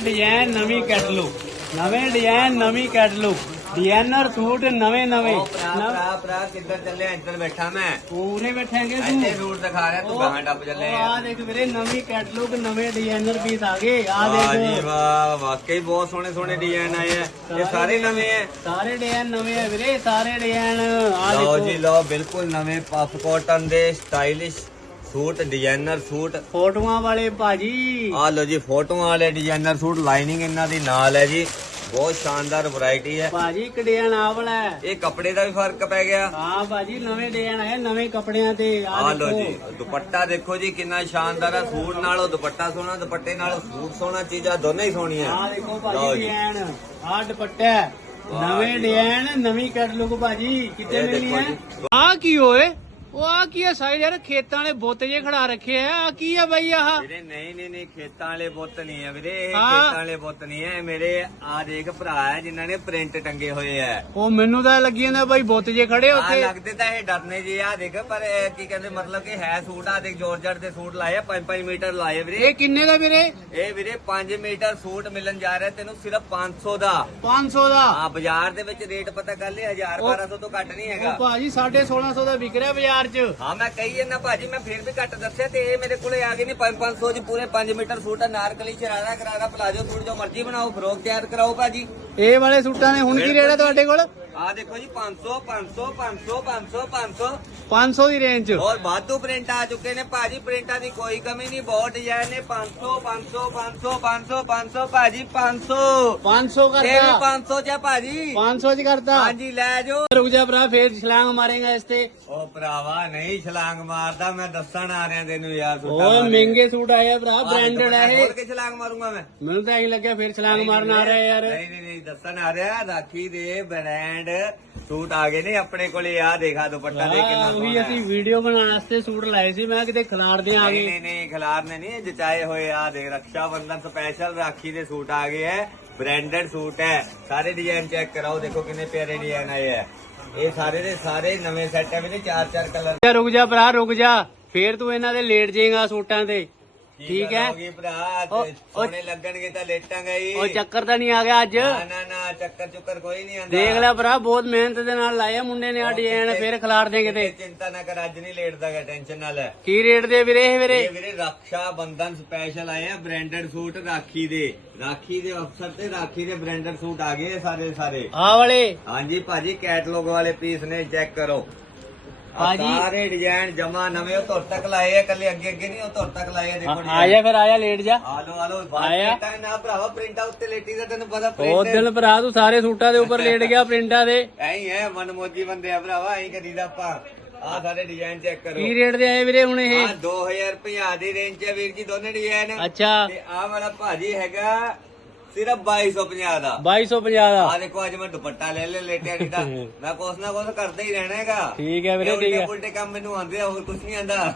Design ਨਵੀਂ catalogue ਨਵੇਂ design ਨਵੀਂ ਕੈਟਲੌਗ ਡਿਜ਼ਾਈਨਰ ਸੂਟ ਨਵੇਂ ਨਵੇਂ। ਉਹ ਭਰਾ ਭਰਾ ਭਰਾ ਕਿੱਧਰ ਚੱਲੇ ਇੱਧਰ ਬੈਠਾ ਮੈਂ। ਪੂਰੇ ਬੈਠਾਂਗੇ ਇੱਥੇ ਤੂੰ ਰੂਟ ਦਿਖਾ ਰਿਹਾ ਤੂੰ ਗਾਹਾਂ ਡੱਬ ਚੱਲੇ ਆ ਆ। ਦੇਖ ਵੀਰੇ ਨਵੀਂ ਕੈਟਲੌਗ ਨਵੇਂ ਡਿਜ਼ਾਈਨਰ ਪੀਸ ਆ ਗਏ। ਆ ਵਾਹ ਜੀ ਦੇਖ ਵਾਹ ਵਾਕਈ ਬਹੁਤ ਸੋਹਣੇ ਸੋਹਣੇ ਡਿਜ਼ਾਈਨ ਆਏ ਆ। ਇਹ ਸਾਰੇ ਨਵੇਂ ਆ। ਸਾਰੇ ਡਿਜ਼ਾਈਨ ਨਵੇਂ ਆ ਵੀਰੇ ਸਾਰੇ ਡਿਜ਼ਾਈਨ ਆ ਲਓ ਜੀ ਲਓ ਬਿਲਕੁਲ ਨਵੇਂ ਪਫ ਕਾਟਨ ਦੇ ਸਟਾਈਲਿਸ਼ ਸੂਟ ਡਿਜ਼ਾਈਨਰ ਸੂਟ। ਫੋਟੋਆਂ ਵਾਲੇ ਭਾਜੀ। ਆ ਲਓ ਜੀ ਫੋਟੋਆਂ ਵਾਲੇ ਡਿਜ਼ਾਈਨਰ ਸੂਟ ਲਾਈਨਿੰਗ ਇਹਨਾਂ ਦੀ ਨਾਲ ਹੈ ਜੀ। ਬਹੁਤ ਸ਼ਾਨਦਾਰ ਵੈਰਾਈਟੀ ਹੈ। ਭਾਜੀ ਇੱਕ ਡਿਜ਼ਾਈਨ ਆ ਵਾਲਾ ਹੈ। ਇਹ ਕੱਪੜੇ ਦਾ ਵੀ ਫ਼ਰਕ ਪੈ ਗਿਆ। ਹਾਂ ਭਾਜੀ ਨਵੇਂ ਡਿਜ਼ਾਈਨ ਆਏ ਨਵੇਂ ਕੱਪੜਿਆਂ ਤੇ ਆ ਲਓ ਜੀ ਦੁਪੱਟਾ ਦੇਖੋ ਜੀ ਕਿੰਨਾ ਸ਼ਾਨਦਾਰ ਹੈ। ਸੂਟ ਨਾਲੋਂ ਦੁਪੱਟਾ ਸੋਹਣਾ ਦੁਪੱਟੇ ਨਾਲੋਂ ਸੂਟ ਸੋਹਣਾ ਚੀਜ਼ਾਂ ਦੋਨੇ ਹੀ ਸੋਹਣੀਆਂ। ਆ ਦੇਖੋ ਭਾਜੀ। ਡਿਜ਼ਾਈਨ। ਆ ਦੁਪੱਟਾ ਨਵੇਂ। ਡਿਜ਼ਾਈਨ ਨਵੀਂ ਕੈਟਲੌਗ ਭਾਜੀ ਕਿੱਥੇ ਇਹ ਮਿਲਣੀ ਹੈ। ਆ ਕੀ ਹੋਏ ਉਹ ਆ ਕੀ ਹੈ ਸਾਈਡ ਯਾਰ ਖੇਤਾਂ ਵਾਲੇ ਬੁੱਤ ਜੇ ਖੜਾ ਰੱਖੇ ਆ ਆ ਕੀ ਹੈ ਬਾਈ ਆਹ? ਵੀਰੇ ਨਹੀਂ ਨਹੀਂ ਨਹੀਂ ਖੇਤਾਂ ਵਾਲੇ ਬੁੱਤ ਨਹੀਂ ਹੈ ਵੀਰੇ ਇਹ ਹਾਂ। ਖੇਤਾਂ ਵਾਲੇ ਬੁੱਤ ਨਹੀਂ ਇਹ ਮੇਰੇ ਆ ਦੇਖ ਭਰਾ ਹੈ ਜਿਨ੍ਹਾਂ ਨੇ ਪ੍ਰਿੰਟ ਟੰਗੇ ਹੋਏ ਹੈ ਉਹ ਮੈਨੂੰ ਤਾਂ ਲੱਗੀ ਜਾਂਦਾ ਬਾਈ ਬੁੱਤ ਜੇ ਖੜੇ ਆ ਉੱਥੇ। ਲੱਗਦੇ ਤਾਂ ਇਹ ਡਰਨੇ ਜੀ ਆ ਦੇਖ ਪਰ ਇਹ ਕੀ ਕਹਿੰਦੇ ਮਤਲਬ ਕਿ ਹੈ ਸੂਟ ਆ ਦੇਖ ਜੋਰਜਟ ਦੇ ਸੂਟ ਲਾਏ ਆ 5-5 ਮੀਟਰ ਲਾਏ ਵੀਰੇ। ਇਹ ਕਿੰਨੇ ਦਾ ਵੀਰੇ? ਇਹ ਵੀਰੇ 5 ਮੀਟਰ ਸੂਟ ਮਿਲਣ ਜਾ ਰਿਹਾ ਤੈਨੂੰ ਸਿਰਫ 500 ਦਾ। 500 ਦਾ? ਆ ਬਾਜ਼ਾਰ ਦੇ ਵਿੱਚ ਰੇਟ ਪਤਾ ਕਰ ਲੈ 1000 ਉਹ- 1200 ਤੋਂ ਘੱਟ ਨਹੀਂ ਉਹ ਹੈਗਾ। ਭਾਜੀ 1650 ਦਾ ਵਿਕ ਰਿਹਾ ਬਾਜ਼ਾਰ 'ਚ। ਹਾਂ ਮੈਂ ਕਹੀ ਜਾਂਦਾ ਭਾਜੀ ਮੈਂ ਫਿਰ ਵੀ ਘੱਟ ਦੱਸਿਆ ਤੇ ਇਹ ਮੇਰੇ ਕੋਲੇ ਆ ਗਏ ਨਹੀਂ 5-500 ਚ ਪੂਰੇ 5 ਮੀਟਰ ਸੂਟ ਆ ਨਾਰਕਲੀ ਸ਼ਰਾਰਾ ਕਰਾਰਾ ਪਲਾਜੋ ਸੂਟ ਜੋ ਮਰਜ਼ੀ ਬਣਾਓ ਫਰੋਕ ਤਿਆਰ ਕਰਾਓ ਭਾਜੀ। ਇਹ ਵਾਲੇ ਸੂਟਾਂ ਦੇ ਹੁਣ ਕੀ ਰੇਟ ਹੈ ਤੁਹਾਡੇ ਕੋਲ? ਆ ਦੇਖੋ ਜੀ 500 500 500 500 500 500 ਦੀ ਰੇਂਜ 'ਚ ਹੋਰ ਵਾਧੂ ਪ੍ਰਿੰਟ ਆ ਚੁੱਕੇ ਨੇ ਭਾਜੀ ਪ੍ਰਿੰਟਾਂ ਦੀ ਕੋਈ ਕਮੀ ਨਹੀਂ ਬਹੁਤ ਡਿਜ਼ਾਈਨ ਨੇ। 500 500 500 500 500 ਭਾਜੀ 500 500 ਇਹ ਵੀ ਕਰਤਾ 500 ਚ ਆ ਭਾਜੀ। 500 ਚ ਕਰਤਾ। ਹਾਂਜੀ ਲੈ ਜਾਓ। ਰੁਕ ਜਾ ਭਰਾ ਫੇਰ ਛਲਾਂਗ ਮਾਰੇਗਾ ਇਸ ਤੇ। ਉਹ ਭਰਾਵਾ ਨਹੀਂ ਛਲਾਂਗ ਮਾਰਦਾ ਮੈਂ ਦੱਸਣ ਆ ਰਿਹਾ ਤੈਨੂੰ ਯਾਰ ਸੂਟਾਂ ਓਏ ਬਾਰੇ। ਮਹਿੰਗੇ ਸੂਟ ਆਏ ਆ ਭਰਾ ਆਹ ਬ੍ਰਾਂਡਡ ਖੋਲ ਕੇ ਛਲਾਂਗ ਮਾਰੂੰਗਾ ਮੈਂ। ਮੈਨੂੰ ਤਾਂ ਐਂ ਲੱਗਿਆ ਫੇਰ ਛਲਾਂਗ ਮਾਰਨ ਆ ਰਿਹਾ ਯਾਰ। ਨਹੀਂ ਨਹੀਂ ਨਹੀਂ ਦੱਸਣ ਆ ਰਿਹਾ ਰਾਖੀ ਦੇ ਬ੍ਰਾਂਡ ਸੂਟ ਆ ਗਏ ਨੇ ਆਪਣੇ ਕੋਲੇ ਆ ਦੇਖਾ ਦੁਪੱਟਾ ਦੇ ਕਿੰਨਾ ਉਹੀ ਸੋਹਣਾ ਅਸੀਂ ਹੈ। ਵੀਡੀਓ ਬਣਾਉਣ ਵਾਸਤੇ ਸੂਟ ਲਾਏ ਸੀ ਮੈਂ ਕਿਤੇ ਖਿਲਾਰਦੇ ਆ ਨਹੀਂ ਗਏ। ਨਹੀਂ ਨਹੀਂ ਖਿਲਾਰਨੇ ਨਹੀਂ ਜਚਾਏ ਹੋਏ ਆ ਦੇਖ ਰਕਸ਼ਾ ਬੰਧਨ ਸਪੈਸ਼ਲ ਰਾਖੀ ਦੇ ਸੂਟ ਆ ਗਏ ਹੈ ਬ੍ਰਾਂਡਡ ਸੂਟ ਹੈ ਸਾਰੇ ਡਿਜ਼ਾਈਨ ਚੈੱਕ ਕਰਾਓ ਦੇਖੋ ਕਿੰਨੇ ਪਿਆਰੇ ਡਿਜ਼ਾਈਨ ਆਏ ਹੈ। ਇਹ ਸਾਰੇ ਦੇ ਸਾਰੇ ਨਵੇਂ ਸੈੱਟ ਹੈ ਵੀਰੇ ਚਾਰ ਚਾਰ ਕਲਰ ਜਾ ਰੁਕ ਜਾ ਭਰਾ ਰੁਕ ਜਾ। ਫੇਰ ਤੂੰ ਇਹਨਾਂ ਦੇ ਲੇਟ ਜਾਏਗਾ ਸੂਟਾਂ ਤੇ। ਠੀਕ ਹੈ? ਹੋਗੀ ਭਰਾ ਉਹ- ਸੋਹਣੇ ਲੱਗਣਗੇ ਤਾਂ ਲੇਟਾਂਗੇ ਹੀ। ਉਹ ਚੱਕਰ ਤਾਂ ਨਹੀਂ ਆ ਗਿਆ ਅੱਜ। ਨਾ ਨਾ ਨਾ ਚੱਕਰ ਚੁੱਕਰ ਕੋਈ ਨਹੀਂ ਆਂਦਾ ਦੇਖ ਲੈ ਭਰਾ ਬਹੁਤ ਮਿਹਨਤ ਦੇ ਨਾਲ ਲਾਏ ਆ ਮੁੰਡੇ ਨੇ ਆ ਡਿਜ਼ਾਈਨ ਫੇਰ ਖਿਲਾਰ ਦੇ ਕਿਤੇ। ਚਿੰਤਾ ਨਾ ਕਰ ਅੱਜ ਨਹੀਂ ਲੇਟਦਾਗਾ ਟੈਨਸ਼ਨ ਨਾ ਲੈ ਕੀ ਰੇਟ ਦੇ ਵੀਰੇ ਇਹ ਵੀਰੇ? ਇਹ ਵੀਰੇ ਰੱਖਿਆ ਬੰਧਨ ਸਪੈਸ਼ਲ ਆਏ ਆ ਬ੍ਰਾਂਡਡ ਸੂਟ ਰਾਖੀ ਦੇ। ਰਾਖੀ ਦੇ ਅਫਸਰ ਤੇ ਰਾਖੀ ਦੇ ਬ੍ਰਾਂਡਡ ਸੂਟ ਆ ਗਏ ਸਾਰੇ ਸਾਰੇ। ਆਹ ਵਾਲੇ? ਹਾਂਜੀ ਭਾਜੀ ਕੈਟਲੌਗ ਵਾਲੇ ਪੀਸ ਨੇ ਚੈੱਕ ਕਰੋ। ਭਾਜੀ। ਸਾਰੇ ਡਿਜ਼ਾਈਨ ਜਮਾ ਨਵੇਂ ਉਹ ਧੁਰ ਤੱਕ ਲਾਏ ਆ ਕੱਲੇ ਅੱਗੇ ਅੱਗੇ ਨਹੀਂ ਉਹ ਧੁਰ ਤੱਕ ਲਾਏ ਆ ਦੇਖੋ ਆ- ਆ ਜਾ ਫਿਰ ਆ ਜਾ ਲੇਟ ਜਾ। ਆਲੋ ਆਲੋ ਆਇਆ? ਬਾਕੀ ਨਾ ਭਰਾਵਾ ਪ੍ਰਿੰਟ ਉੱਤੇ ਲੇਟੀ ਦਾ ਤੈਨੂੰ ਪਤਾ ਉਹ ਪ੍ਰਿੰਟ ਦਿਨ ਭਰਾ ਤੂੰ ਸਾਰੇ ਸੂਟਾਂ ਦੇ ਉੱਪਰ ਲੇਟ ਗਿਆ ਪ੍ਰਿੰਟਾਂ ਦੇ। ਐਂ ਹੀ ਮਨਮੋਜੀ ਬੰਦੇ ਆ ਭਰਾਵਾ ਐਂ ਕਰੀਦਾ ਆਪਾਂ। ਆਹ ਸਾਰੇ ਡਿਜ਼ਾਈਨ ਚੈੱਕ ਕਰੋ। ਕੀ ਰੇਟ ਦੇ ਆਏ ਵੀਰੇ ਹੁਣ ਇਹ? ਆਹ 2050 ਦੀ ਰੇਂਜ 'ਚ ਵੀਰ ਜੀ ਦੋਨੇ ਡਿਜ਼ਾਈਨ ਅੱਛਾ। ਤੇ ਆਹ ਵਾਲਾ ਭਾਜੀ ਹੈਗਾ ਸਿਰਫ 2250 ਦਾ। 2250 ਦਾ। ਆ ਦੇਖੋ ਅੱਜ ਮੈਂ ਦੁਪੱਟਾ ਲੈ ਲੈ ਲੇਟਿਆ ਨਹੀਂ ਤਾਂ। ਮੈਂ ਕੁਛ ਨਾ ਕੁਛ ਕਰਦਾ ਹੀ ਰਹਿਣਾ ਹੈਗਾ। ਠੀਕ ਹੈ ਵੀਰੇ ਠੀਕ ਉਲਟੇ ਹੈ। ਪੁਲਟੇ ਕੰਮ ਮੈਨੂੰ ਆਉਂਦੇ ਆ ਹੋਰ ਕੁਛ ਨਹੀਂ ਆਂਦਾ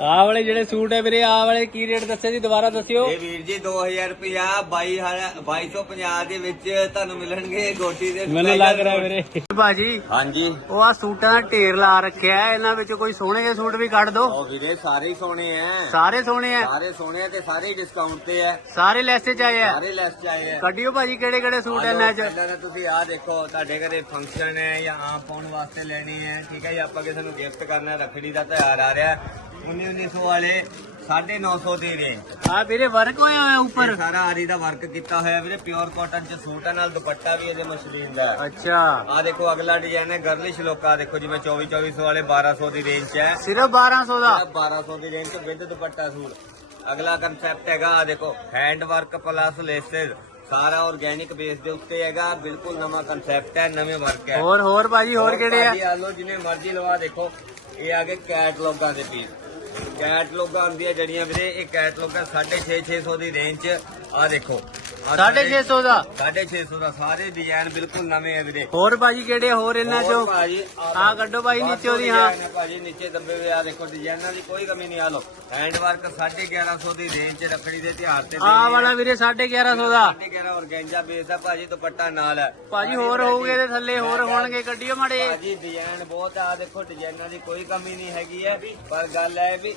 ਆਹ ਵਾਲੇ ਜਿਹੜੇ ਸੂਟ ਹੈ ਵੀਰੇ ਆਹ ਵਾਲੇ ਕੀ ਰੇਟ ਦੱਸਿਆ ਸੀ? ਦੁਬਾਰਾ ਦੱਸਿਓ। ਇਹ ਵੀਰ ਜੀ 2000 ਰੁਪਿਆ 2250 ਦੇ ਵਿੱਚ ਤੁਹਾਨੂੰ ਮਿਲਣਗੇ ਗੋਟੀ ਦੇ ਮੈਨੂੰ ਲੱਗ ਰਿਹਾ ਵੀਰੇ। ਭਾਜੀ ਹਾਂਜੀ। ਉਹ ਆ ਸੂਟਾਂ ਦਾ ਢੇਰ ਲਾ ਰੱਖਿਆ ਹੈ ਇਹਨਾਂ ਵਿੱਚ ਕੋਈ ਸੋਹਣੇ ਜਿਹੇ ਸੂਟ ਵੀ ਕੱਢ ਦੋ। ਉਹ ਵੀਰੇ ਸਾਰੇ ਹੀ ਸੋਹਣੇ ਆ। ਸਾਰੇ ਸੋਹਣੇ ਆ। ਸਾਰੇ ਸੋਹਣੇ ਆ ਤੇ ਸਾਰੇ ਹੀ ਡਿਸਕਾਊਂਟ ਤੇ ਆ। ਸਾਰੇ ਲੈਸੇ ਚ ਆਏ ਆ। ਸਾਰੇ ਲੈਸ ਚ ਆਏ ਆ। ਕੱਢਿਓ ਭਾਜੀ ਕਿਹੜੇ ਕਿਹੜੇ ਸੂਟ ਇਹਨਾਂ ਚ? ਪਹਿਲਾਂ ਤਾਂ ਤੁਸੀਂ ਆਹ ਦੇਖੋ ਤੁਹਾਡੇ ਘਰੇ ਫੰਕਸ਼ਨ ਹੈ ਜਾਂ ਆਮ ਪਾਉਣ ਵਾਸਤੇ ਲੈਣੀ ਹੈ ਠੀਕ ਹੈ ਜੀ? ਆਪਾਂ ਕਿਸੇ ਨੂੰ ਗਿਫਟ ਕਰਨਾ ਰੱਖੜੀ ਦਾ ਤਿਉਹਾਰ ਆ ਰਿਹਾ। 1900 ਵਾਲੇ 950 ਦੀ ਰੇਂਜ ਆ ਵੀਰੇ ਵਰਕ ਹੋਇਆ ਹੋਇਆ ਉੱਪਰ? ਸਾਰਾ ਆਰੀ ਦਾ ਵਰਕ ਕੀਤਾ ਹੋਇਆ ਵੀਰੇ ਪਿਓਰ ਕਾਟਨ ਚ ਸੂਟ ਹੈ ਨਾਲ ਦੁਪੱਟਾ ਵੀ ਇਹਦੇ ਮਸ਼ਲੀਨ ਦਾ ਹੈ। ਅੱਛਾ। ਆ ਦੇਖੋ ਅਗਲਾ ਡਿਜ਼ਾਈਨ ਹੈ ਗਰਲਿਸ਼ ਲੋਕਾ ਦੇਖੋ ਜਿਵੇਂ 24 2400 ਵਾਲੇ 1200 ਦੀ ਰੇਂਜ ਚ ਹੈ। ਸਿਰਫ 1200 ਦਾ? ਇਹ 1200 ਦੀ ਰੇਂਜ ਚ ਵਿਦ ਦੁਪੱਟਾ ਸੂਟ। ਅਗਲਾ ਕਨਸੈਪਟ ਹੈਗਾ ਆ ਦੇਖੋ ਹੈਂਡ ਵਰਕ ਪਲੱਸ ਲੇਸਸ ਸਾਰਾ ਆਰਗੇਨਿਕ ਬੇਸ ਦੇ ਉੱਤੇ ਹੈਗਾ ਬਿਲਕੁਲ ਨਵਾਂ ਕਨਸੈਪਟ ਹੈ ਨਵੇਂ ਵਰਕ ਹੈ। ਹੋਰ ਹੋਰ ਭਾਜੀ ਹੋਰ ਕਿਹੜੇ ਆ? ਭਾਜੀ ਆ ਲਓ ਜਿਹਨੇ ਮਰਜ਼ੀ ਲਵਾ ਦੇਖੋ ਇਹ ਆ ਗਏ ਕੈਟਲੌਗਾਂ ਦੇ ਪੀਸ ਕੈਟਲੌਗਾਂ ਆਉਂਦੀਆਂ ਜਿਹੜੀਆਂ ਵੀਰੇ ਇਹ ਕੈਟਲੌਗਾਂ 650 600 ਦੀ ਰੇਂਜ ਚ। ਆ ਦੇਖੋ 650 ਦਾ। 650 ਦਾ ਸਾਰੇ ਡਿਜ਼ਾਈਨ ਬਿਲਕੁਲ ਨਵੇਂ ਵੀਰੇ। ਹੋਰ ਭਾਜੀ ਕਿਹੜੇ ਹੋਰ ਇਹਨਾਂ ਹੋਰ ਚੋਂ ਭਾਜੀ ਹਾਂ ਕੱਢੋ ਭਾਈ ਨੀਚੇ ਹਾਂ। ਭਾਜੀ ਨੀਚੇ ਦੱਬੇ ਹੋਏ ਆ ਦੇਖੋ ਡਿਜ਼ਾਈਨਾਂ ਦੀ ਕੋਈ ਕਮੀ ਨਹੀਂ ਆ ਲੋ ਹੈਂਡ ਵਰਕ 1150 ਦੀ ਰੇਂਜ 'ਚ ਰੱਖੜੀ ਦੇ ਤਿਉਹਾਰ ਤੇ ਆਹ ਵਾਲਾ ਵੀਰੇ 1150 ਦਾ। 11 ਔਰਗੈਂਜਾ ਬੇਸ ਦਾ ਭਾਜੀ ਦੁਪੱਟਾ ਨਾਲ ਹੈ ਭਾਜੀ ਹੋਰ ਹੋਊਗੇ ਇਹਦੇ ਥੱਲੇ ਹੋਰ ਹੋਣਗੇ ਕੱਢਿਓ ਮਾੜੇ। ਭਾਜੀ ਡਿਜ਼ਾਈਨ ਬਹੁਤ ਆ ਦੇਖੋ ਡਿਜ਼ਾਈਨਾਂ ਦੀ ਕੋਈ ਕਮੀ ਨਹੀਂ ਹੈਗੀ ਹੈ ਪਰ ਗੱਲ ਹੈ ਵੀ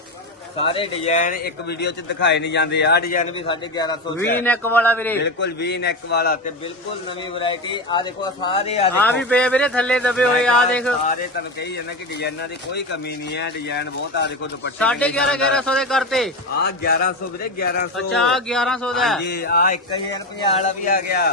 ਸਾਰੇ ਡਿਜ਼ਾਈਨ ਇੱਕ ਵੀਡੀਓ 'ਚ ਦਿਖਾਏ ਨਹੀਂ ਜਾਂਦੇ। ਆ ਡਿਜ਼ਾਈਨ ਵੀ 1150 ਵੀ ਨੈਕ ਵਾਲਾ ਵੀਰੇ ਬਿਲਕੁਲ। ਵੀ ਨੈਕ ਵਾਲਾ ਤੇ ਬਿਲਕੁਲ ਨਵੀਂ ਵੈਰਾਈਟੀ ਆ ਦੇਖੋ ਆਹ ਸਾਰੇ ਆ ਆ ਵੀ ਪਏ ਵੀਰੇ ਥੱਲੇ ਦਬੇ ਹੋਏ ਆ ਦੇਖ। ਸਾਰੇ ਤੁਹਾਨੂੰ ਕਹੀ ਜਾਂਦਾ ਕਿ ਡਿਜ਼ਾਈਨਾਂ ਦੀ ਕੋਈ ਕਮੀ ਨਹੀਂ ਹੈ ਡਿਜ਼ਾਈਨ ਬਹੁਤ ਆ ਦੇਖੋ ਦੁਪੱਟੇ 11.5 1100 ਦੇ ਕਰਤੇ। ਆ 1100 ਵੀਰੇ 1100 ਅੱਛਾ ਆਹ 1100 ਦਾ। ਹੈ। ਹਾਂਜੀ ਆ 1050 ਵਾਲਾ ਵੀ ਆ ਗਿਆ।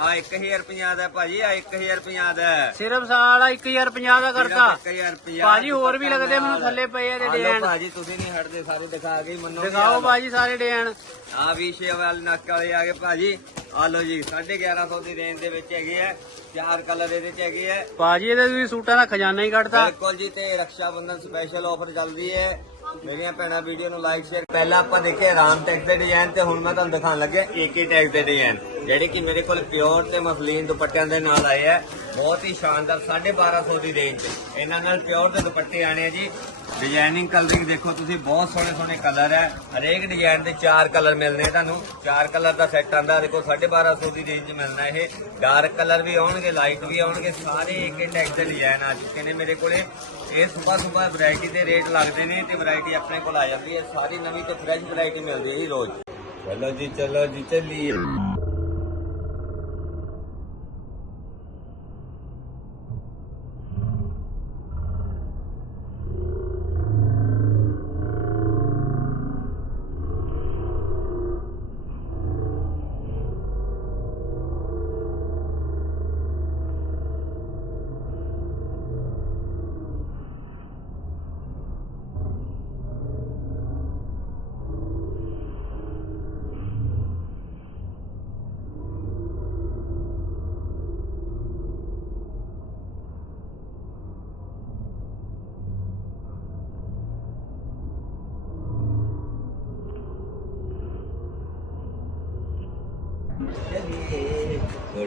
ਆ 1050 ਦਾ ਭਾਜੀ ਆ 1050 ਦਾ। ਸਿਰਫ ਸਾਲਾ 1050 ਦਾ ਕਰਤਾ। ਸਿਰਫ 1050 ਭਾਜੀ ਹੋਰ ਵੀ ਲੱਗਦੇ ਮੈਨੂੰ ਥੱਲੇ ਪਏ ਆ ਲਓ ਡਿਜ਼ਾਈਨ ਭਾਜੀ ਤੁਸੀਂ ਨਹੀਂ ਹਟਦੇ ਸਾਰੇ ਦਿਖਾ ਕੇ ਮੰਨੋ ਦਿਖਾਓ ਭਾਜੀ ਸਾਰੇ ਡਿਜ਼ਾਈਨ। ਆ ਵੀ ਛੇ ਵਾਲੇ ਨੱਕ ਵਾਲੇ ਆ ਗਏ ਭਾਜੀ। ਆ ਲਓ ਜੀ 1150 ਦੀ ਰੇਂਜ ਦੇ ਵਿੱਚ ਹੈਗੇ ਆ। ਚਾਰ ਕਲਰ ਇਹਦੇ ਚ ਹੈਗੇ ਆ। ਭਾਜੀ ਇਹਦੇ ਵੀ ਸੂਟਾਂ ਦਾ ਖਜ਼ਾਨਾ ਹੀ ਕੱਢਤਾ। ਬਿਲਕੁਲ ਜੀ ਤੇ ਰੱਖਿਆ ਬੰਧਨ ਸਪੈਸ਼ਲ ਆਫਰ ਚੱਲਦੀ ਹੈ। ਮੇਰੀਆਂ ਭੈਣਾਂ, ਵੀਡੀਓ ਨੂੰ ਲਾਈਕ ਸ਼ੇਅਰ ਪਹਿਲਾਂ ਆਪਾਂ ਦੇਖਿਆ ਰਾਮ ਟੈਕਸ ਦੇ ਡਿਜ਼ਾਈਨ ਤੇ, ਹੁਣ ਮੈਂ ਤੁਹਾਨੂੰ ਦਿਖਾਉਣ ਲੱਗਿਆ ਏਕੇ ਟੈਕਸ ਦੇ ਡਿਜ਼ਾਈਨ ਜਿਹੜੇ ਕਿ ਮੇਰੇ ਕੋਲ ਪਿਓਰ ਤੇ ਮਫਲੀਨ ਦੁਪੱਟਿਆਂ ਦੇ ਨਾਲ ਆਏ ਆ। ਬਹੁਤ ਹੀ ਸ਼ਾਨਦਾਰ 1250 ਦੀ ਰੇਂਜ 'ਚ ਇਹਨਾਂ ਨਾਲ ਪਿਓਰ ਦੇ ਦੁਪੱਟੇ ਆਣੇ ਆ ਜੀ। ਡਿਜ਼ਾਈਨਿੰਗ ਕਲਰਿੰਗ ਦੇਖੋ, ਤੁਸੀਂ ਬਹੁਤ ਸੋਹਣੇ ਸੋਹਣੇ ਕਲਰ ਹੈ। ਹਰੇਕ ਡਿਜ਼ਾਈਨ ਦੇ ਚਾਰ ਕਲਰ ਮਿਲਨੇ ਤੁਹਾਨੂੰ। ਚਾਰ ਕਲਰ ਦਾ ਸੈੱਟ ਆਂਦਾ ਦੇਖੋ 1250 ਦੀ ਰੇਂਜ ਮਿਲਣਾ ਇਹ। ਡਾਰਕ ਕਲਰ ਵੀ ਆਉਣਗੇ ਲਾਈਟ ਵੀ ਆਉਣਗੇ, ਸਾਰੇ ਇੱਕ ਇੱਕ ਟੈਕਸ ਦੇ ਡਿਜ਼ਾਈਨ ਆ ਚੁੱਕੇ ਨੇ ਮੇਰੇ ਕੋਲੇ। ਇਹ ਸਵੇਰ ਸਵੇਰ ਵੈਰਾਈਟੀ ਦੇ ਰੇਟ ਲੱਗਦੇ ਨੇ ਤੇ ਵੈਰਾਈਟੀ ਆਪਣੇ ਕੋਲ ਆ ਜਾਂਦੀ ਹੈ। ਸਾਰੀ ਨਵੀਂ ਤੇ ਫਰੈਸ਼ ਵੈਰਾਈਟੀ ਮਿਲਦੀ ਹੈ ਰੋਜ਼। ਚਲੋ ਜੀ ਚਲੋ ਜੀ, ਚੱਲੀਏ।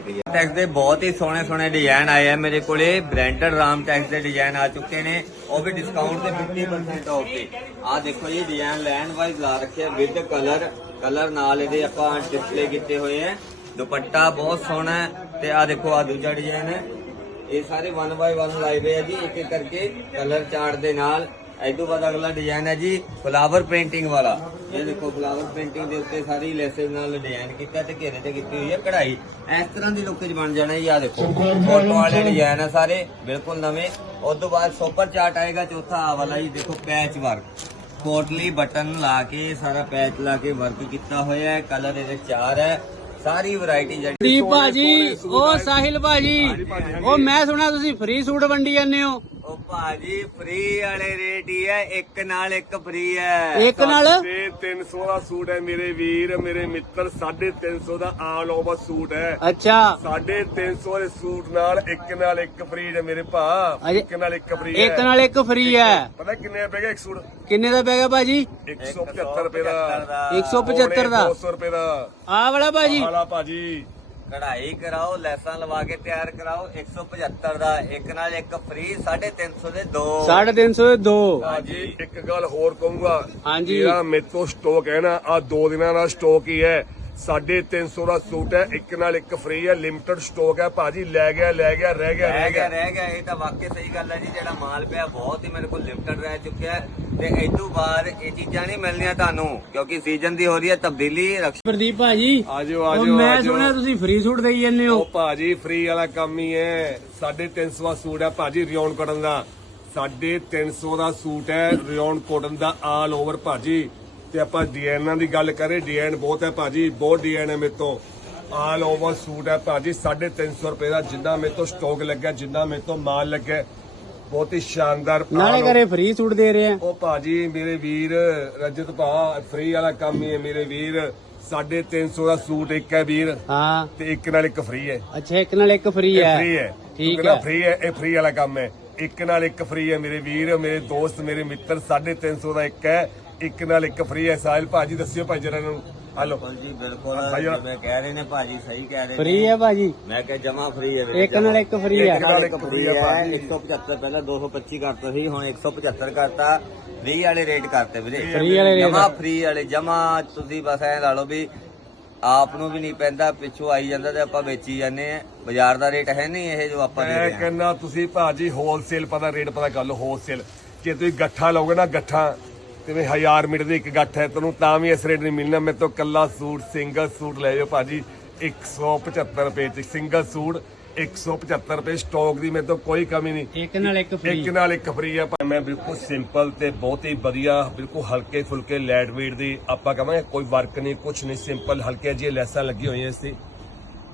ਟੈਕਸ ਦੇ ਬਹੁਤ ਹੀ ਸੋਹਣੇ ਸੋਹਣੇ ਡਿਜ਼ਾਈਨ ਆਏ ਆ ਮੇਰੇ ਕੋਲੇ। ਬ੍ਰਾਂਡਡ ਰਾਮ ਟੈਕਸ ਦੇ ਡਿਜ਼ਾਈਨ ਆ ਚੁੱਕੇ ਨੇ। ਉਹ ਵੀ ਡਿਸਕਾਊਂਟ ਤੇ 50% ਆਫ ਤੇ। ਆ ਦੇਖੋ ਇਹ ਡਿਜ਼ਾਈਨ ਲੈਂਡ ਵਾਈਜ਼ ਲਾ ਰੱਖਿਆ ਵਿਦ ਕਲਰ ਕਲਰ ਨਾਲ ਇਹਦੇ ਆਪਾਂ ਡਿਸਪਲੇ ਕੀਤੇ ਹੋਏ ਆ। ਦੁਪੱਟਾ ਬਹੁਤ ਸੋਹਣਾ ਤੇ ਆ ਦੇਖੋ ਆ ਦੂਜਾ ਡਿਜ਼ਾਈਨ ਹੈ। ਇਹ ਸਾਰੇ 1 ਬਾਈ 1 ਲਾਏ ਹੋਏ ਆ ਜੀ ਇੱਕ ਇੱਕ ਕਰਕੇ ਕਲਰ ਚਾਰਟ ਦੇ ਨਾਲ। ਇਹ ਤੋਂ ਬਾਅਦ ਅਗਲਾ ਡਿਜ਼ਾਈਨ ਹੈ ਜੀ ਫਲਾਵਰ ਪ੍ਰਿੰਟਿੰਗ ਵਾਲਾ। ਇਹ ਦੇਖੋ ਫਲਾਵਰ ਪ੍ਰਿੰਟਿੰਗ ਦੇ ਉੱਤੇ ਸਾਰੀ ਲੈਸਸ ਨਾਲ ਡਿਜ਼ਾਈਨ ਕੀਤਾ ਤੇ ਘੇਰੇ ਤੇ ਕੀਤੀ ਹੋਈ ਹੈ ਕਢਾਈ। ਇਸ ਤਰ੍ਹਾਂ ਦੀ ਲੁੱਕ 'ਚ ਬਣ ਜਾਣਾ ਜੀ ਆ ਦੇਖੋ। ਫੋਟੋ ਵਾਲੇ ਡਿਜ਼ਾਈਨ ਆ ਸਾਰੇ ਬਿਲਕੁਲ ਨਵੇਂ। ਉਸ ਤੋਂ ਬਾਅਦ ਸੁਪਰ ਚਾਰਟ ਆਏਗਾ ਚੌਥਾ ਆ ਵਾਲਾ ਜੀ ਦੇਖੋ ਪੈਚ ਵਰਕ ਕੋਟਲੀ ਬਟਨ ਲਾ ਕੇ ਸਾਰਾ ਪੈਚ ਲਾ ਕੇ ਵਰਕ ਕੀਤਾ ਹੋਇਆ ਹੈ। ਕਲਰ ਇਹਦੇ ਚਾਰ ਹੈ। ਸਾਰੀ ਵੈਰਾਈਟੀ ਜਿਹੜੀ ਦੀਪ ਭਾਜੀ ਉਹ ਸਾਹਿਲ ਭਾਜੀ ਉਹ ਮੈਂ ਸੁਣਿਆ ਤੁਸੀਂ ਫ੍ਰੀ ਸੂਟ ਵੰਡੀ ਜਾਂਦੇ ਹੋ। ਉਹ ਭਾਜੀ ਫ੍ਰੀ ਵਾਲੇ ਰੇਟ ਹੀ ਹੈ ਇੱਕ ਨਾਲ ਇੱਕ ਫ੍ਰੀ ਹੈ ਇੱਕ ਨਾਲ? ਤੇ 300 ਦਾ ਸੂਟ ਹੈ ਮੇਰੇ ਵੀਰ ਮੇਰੇ ਮਿੱਤਰ 350 ਦਾ ਆਲ ਓਵਰ ਸੂਟ ਹੈ। ਅੱਛਾ। 350 ਦੇ ਸੂਟ ਨਾਲ ਇੱਕ ਨਾਲ ਇੱਕ ਫ੍ਰੀ ਹੈ ਮੇਰੇ ਭਾ ਇੱਕ ਨਾਲ ਇੱਕ ਫ੍ਰੀ ਹੈ। ਇੱਕ ਨਾਲ ਇੱਕ ਫ੍ਰੀ ਹੈ। ਪਤਾ ਕਿੰਨੇ ਪੈ ਗਿਆ ਇੱਕ ਸੂਟ? ਕਿੰਨੇ ਦਾ ਪੈ ਗਿਆ ਭਾਜੀ? 175 ਰੁਪਏ ਦਾ। 175 ਦਾ। 200 ਰੁਪਏ ਦਾ। ਆਹ ਵਾਲਾ ਭਾਜੀ। ਆਲਾ ਭਾਜੀ। ਕਢਾਈ ਕਰਾਓ ਲੈਸਾਂ ਲਵਾ ਕੇ ਤਿਆਰ ਕਰਾਓ 175 ਦਾ ਇੱਕ ਨਾਲ ਇੱਕ ਫ੍ਰੀ 350 ਦੇ ਦੋ। 350 ਦੇ ਦੋ। ਭਾਜੀ ਇੱਕ ਗੱਲ ਹੋਰ ਕਹੂੰਗਾ। ਹਾਂਜੀ। ਜਿਹੜਾ ਮੇਰੇ ਤੋਂ ਸਟਾਕ ਹੈ ਨਾ ਆ ਦੋ ਦਿਨਾਂ ਦਾ ਸਟਾਕ ਹੀ ਹੈ। 350 ਦਾ ਸੂਟ ਹੈ ਇੱਕ ਨਾਲ ਇੱਕ ਫ੍ਰੀ ਹੈ ਲਿਮਟਿਡ ਸਟਾਕ ਹੈ ਭਾਜੀ। ਲੈ ਗਿਆ ਲੈ ਗਿਆ ਰਹਿ ਗਿਆ ਰਹਿ ਗਿਆ ਰਹਿ ਗਿਆ ਇਹ ਤਾਂ ਵਾਕਈ ਸਹੀ ਗੱਲ ਹੈ ਜੀ ਜਿਹੜਾ ਮਾਲ ਪਿਆ ਬਹੁਤ ਹੀ ਮੇਰੇ ਕੋਲ ਲਿਮਟਡ ਰਹਿ ਚੁੱਕਿਆ ਹੈ। ਤੇ ਤੋਂ ਬਾਅਦ ਇਹ ਚੀਜ਼ਾਂ ਨਹੀਂ ਮਿਲਣੀਆਂ ਤੁਹਾਨੂੰ ਕਿਉਂਕਿ ਸੀਜ਼ਨ ਦੀ ਹੋ ਰਹੀ ਹੈ ਤਬਦੀਲੀ ਪ੍ਰਦੀਪ ਭਾਜੀ ਆਜੋ ਆਜੋ ਮੈਂ। ਸੁਣਿਆ ਤੁਸੀਂ ਫ੍ਰੀ ਸੂਟ ਦੇਈ ਜਾਂਦੇ ਹੋ। ਉਹ ਭਾਜੀ ਫ੍ਰੀ ਵਾਲਾ ਕੰਮ ਹੀ ਹੈ। 350 ਦਾ ਸੂਟ ਹੈ ਭਾਜੀ ਰਿਓਨ ਕਾਟਨ ਦਾ। 350 ਦਾ ਸੂਟ ਹੈ ਰਿਓਨ ਕਾਟਨ ਦਾ ਆਲ ਓਵਰ ਭਾਜੀ। ਤੇ ਆਪਾਂ ਡਿਜ਼ਾਈਨਾਂ ਦੀ ਗੱਲ ਕਰੇ ਡਿਜ਼ਾਈਨ ਬਹੁਤ ਹੈ ਭਾਜੀ ਬਹੁਤ ਡਿਜ਼ਾਈਨ ਹੈ ਮੇਰੇ ਤੋਂ। ਆਲ ਓਵਰ ਸੂਟ ਹੈ ਭਾਜੀ 350 ਰੁਪਏ ਦਾ ਜਿੰਨਾ ਮੇਰੇ ਤੋਂ ਸਟਾਕ ਲੱਗਿਆ ਜਿੰਨਾ ਮੇਰੇ ਤੋਂ ਮਾਲ ਲੱਗਿਆ। ਬਹੁਤ ਹੀ ਸ਼ਾਨਦਾਰ ਨਾਲੇ ਕਰੇ ਫ੍ਰੀ ਸੂਟ ਦੇ ਰਹੇ ਆ। ਉਹ ਭਾਜੀ ਮੇਰੇ ਵੀਰ ਰਜਤ ਭਾ ਫ੍ਰੀ ਵਾਲਾ ਕੰਮ ਹੀ ਹੈ ਮੇਰੇ ਵੀਰ। 350 ਦਾ ਸੂਟ ਇੱਕ ਹੈ ਵੀਰ। ਹਾਂ। ਤੇ ਇੱਕ ਨਾਲ ਇੱਕ ਫ੍ਰੀ ਹੈ। ਅੱਛਾ ਇੱਕ ਨਾਲ ਇੱਕ ਫ੍ਰੀ ਹੈ। ਫ੍ਰੀ ਹੈ। ਠੀਕ ਹੈ। ਫ੍ਰੀ ਹੈ ਇਹ ਫ੍ਰੀ ਵਾਲਾ ਕੰਮ ਹੈ। ਇੱਕ ਨਾਲ ਇੱਕ ਫ੍ਰੀ ਹੈ ਮੇਰੇ ਵੀਰ ਮੇਰੇ ਦੋਸਤ ਮੇਰੇ ਮਿੱਤਰ 350 ਦਾ ਇੱਕ ਹੈ। ਇੱਕ ਨਾਲ ਇੱਕ ਫ੍ਰੀ ਹੈ। ਸਾਹਿਲ ਭਾਜੀ ਦੱਸਿਓ ਭਾਈ ਜਰਾ ਨੂੰ। ਹਲੋ। ਬਿਲਕੁਲ ਜੀ ਬਿਲਕੁਲ। ਸਹੀ ਆ। ਜਿਵੇਂ ਕਹਿ ਰਹੇ ਨੇ ਭਾਜੀ ਸਹੀ ਕਹਿ ਰਹੇ ਫ੍ਰੀ ਹੈ ਭਾਜੀ। ਮੈਂ ਕਿਹਾ ਜਮਾ ਫ੍ਰੀ ਹੈ ਵੀਰੇ ਇੱਕ ਨਾਲ ਇੱਕ ਫ੍ਰੀ ਹੈ। ਇੱਕ ਨਾਲ ਇੱਕ ਫ੍ਰੀ ਹੈ ਭਾਜੀ। 175 ਪਹਿਲਾਂ 225 ਕਰਤਾ ਸੀ ਹੁਣ 175 ਕਰਤਾ। ਫ੍ਰੀ ਵਾਲੇ ਰੇਟ ਕਰਤੇ ਵੀਰੇ। Free ਵਾਲੇ rate। ਜਮਾ ਫ੍ਰੀ ਵਾਲੇ ਜਮਾ ਤੁਸੀਂ ਬਸ ਐ ਲਾ ਲਓ ਵੀ ਆਪ ਨੂੰ ਵੀ ਨਹੀਂ ਪੈਂਦਾ ਪਿੱਛੋਂ ਆਈ ਜਾਂਦਾ ਤੇ ਆਪਾਂ ਵੇਚੀ ਜਾਂਦੇ ਆ ਬਾਜ਼ਾਰ ਦਾ ਰੇਟ ਹੈ ਨਹੀਂ ਇਹ ਜੋ ਆਪਾਂ ਦੇ ਮੈਂ ਰਹੇ ਹਾਂ। ਕਹਿੰਦਾ ਤੁਸੀਂ ਭਾਜੀ ਹੋਲਸੇਲ ਪਤਾ ਰੇਟ ਪਤਾ ਕਰ ਲਓ ਹੋਲਸੇਲ ਜੇ ਤੁਸੀਂ ਗੱਠਾ ਲਓਗੇ ਨਾ ਗੱਠਾ ਜਿਵੇਂ 1000 ਮੀਟਰ ਦੀ ਇੱਕ ਗੱਠ ਹੈ ਤੁਹਾਨੂੰ ਤਾਂ ਵੀ ਇਸ ਰੇਟ ਨਹੀਂ ਮਿਲਣਾ ਮੇਰੇ ਤੋਂ ਕੱਲਾ ਸੂਟ ਸਿੰਗਲ ਸੂਟ ਲੈ ਜਾਓ ਭਾਜੀ। 175 ਰੁਪਏ ਚ ਸਿੰਗਲ ਸੂਟ 175 ਰੁਪਏ ਸਟਾਕ ਦੀ ਮੇਰੇ ਤੋਂ ਕੋਈ ਕਮੀ ਨਹੀਂ। ਇੱਕ ਨਾਲ ਇੱਕ ਫ੍ਰੀ ਇੱਕ ਨਾਲ ਇੱਕ ਫ੍ਰੀ ਆ ਮੈਂ ਬਿਲਕੁਲ ਸਿੰਪਲ ਤੇ ਬਹੁਤ ਹੀ ਵਧੀਆ ਬਿਲਕੁਲ ਹਲਕੇ ਫੁਲਕੇ ਲੈਟ weight ਦੀ ਆਪਾਂ ਕਹਾਂਗੇ ਕੋਈ ਵਰਕ ਨਹੀਂ ਕੁਝ ਨਹੀਂ ਸਿੰਪਲ ਹਲਕੇ ਜਿਹੇ ਲੈਸਾਂ ਲੱਗੀਆਂ ਹੋਈਆਂ ਇਸ ਤੇ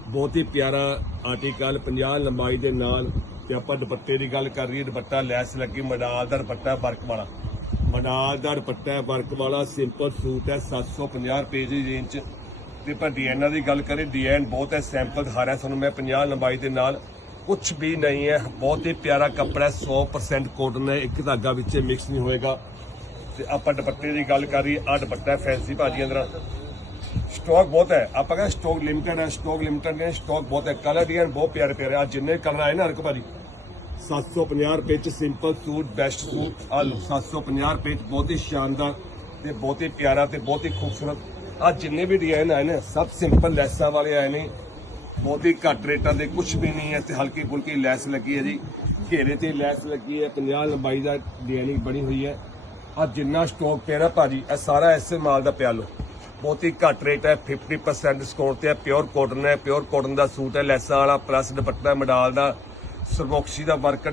ਬਹੁਤ ਹੀ ਪਿਆਰਾ ਆਰਟੀਕਲ 50 ਲੰਬਾਈ ਦੇ ਨਾਲ ਤੇ ਆਪਾਂ ਦੁਪੱਟੇ ਦੀ ਗੱਲ ਕਰ ਰਹੀ ਦੁਪੱਟਾ ਲੈਸ ਲੱਗੀ ਮਡਾਲ ਦਾ ਦੁਪੱਟਾ ਵਰਕ ਵਾਲਾ। ਮਡਾਲ ਦਾ ਦੁਪੱਟਾ ਹੈ, ਵਰਕ ਵਾਲਾ ਸਿੰਪਲ ਸੂਟ ਹੈ 750 ਰੁਪਏ ਦੀ ਰੇਂਜ 'ਚ। ਤੇ ਪਰ ਡਿਜ਼ਾਈਨਾਂ ਦੀ ਗੱਲ ਕਰੇ ਡਿਜ਼ਾਈਨ ਬਹੁਤ ਹੈ ਸੈਂਪਲ ਦਿਖਾ ਰਿਹਾ ਤੁਹਾਨੂੰ ਮੈਂ 50 ਲੰਬਾਈ ਦੇ ਨਾਲ। ਕੁਝ ਵੀ ਨਹੀਂ ਹੈ, ਬਹੁਤ ਹੀ ਪਿਆਰਾ ਕੱਪੜਾ ਹੈ 100% ਕੋਟਨ ਹੈ, ਇੱਕ ਧਾਗਾ ਵਿੱਚ ਮਿਕਸ ਨਹੀਂ ਹੋਏਗਾ। ਤੇ ਆਪਾਂ ਦੁਪੱਟੇ ਦੀ ਗੱਲ ਕਰ ਰਹੀ ਆ ਦੁਪੱਟਾ ਫੈਂਸੀ ਭਾਜੀ ਅੰਦਰ। ਸਟਾਕ ਬਹੁਤ ਹੈ, ਆਪਾਂ ਕਹਿੰਦੇ ਸਟਾਕ ਲਿਮਟਿਡ ਹੈ ਸਟਾਕ ਲਿਮਟਿਡ ਨੇ ਸਟਾਕ ਬਹੁਤ ਹੈ ਕਲਰ ਡਿਜ਼ਾਈਨ ਬਹੁਤ ਪਿਆਰੇ ਪਿਆਰੇ ਆ ਜਿੰਨੇ ਕਲਰ ਆਏ ਨਾ ਹਰਕ ਭਾਜੀ। 750 ਰੁਪਏ ਚ ਸਿੰਪਲ ਸੂਟ ਬੈਸਟ ਸੂਟ ਆ ਲਓ 750 ਰੁਪਏ ਚ ਬਹੁਤ ਹੀ ਸ਼ਾਨਦਾਰ ਤੇ ਬਹੁਤ ਹੀ ਪਿਆਰਾ ਤੇ ਬਹੁਤ ਹੀ ਖੂਬਸੂਰਤ। ਆ ਜਿੰਨੇ ਵੀ ਡਿਜ਼ਾਈਨ ਆਏ ਨੇ, ਸਭ ਸਿੰਪਲ ਲੈਸਾਂ ਵਾਲੇ ਆਏ ਨੇ। ਬਹੁਤ ਹੀ ਘੱਟ ਰੇਟਾਂ ਦੇ ਕੁਝ ਵੀ ਨਹੀਂ ਹੈ ਤੇ ਹਲਕੀ ਫੁਲਕੀ ਲੈਸ ਲੱਗੀ ਹੈ ਜੀ। ਘੇਰੇ ਤੇ ਲੈਸ ਲੱਗੀ ਹੈ 50 ਲੰਬਾਈ ਦਾ ਡਿਜ਼ਾਈਨਿੰਗ ਬਣੀ ਹੋਈ ਹੈ। ਆ ਜਿੰਨਾ ਸਟਾਕ ਪਿਆ ਨਾ ਭਾਜੀ, ਇਹ ਸਾਰਾ ਐਸੇ ਮਾਲ ਦਾ ਪਿਆ ਲਓ। ਬਹੁਤ ਹੀ ਘੱਟ ਰੇਟ ਹੈ 50% ਡਿਸਕਾਊਂਟ ਤੇ ਹੈ ਪਿਓਰ ਕਾਟਨ ਹੈ ਪਿਓਰ ਕਾਟਨ ਦਾ ਸੂਟ ਹੈ, ਲੈਸਾਂ ਵਾਲਾ ਪਲੱਸ ਦੁਪੱਟਾ, ਮਡਾਲ ਦਾ। ਸਰਬੋਕਸੀ ਦਾ ਵਰਕਰ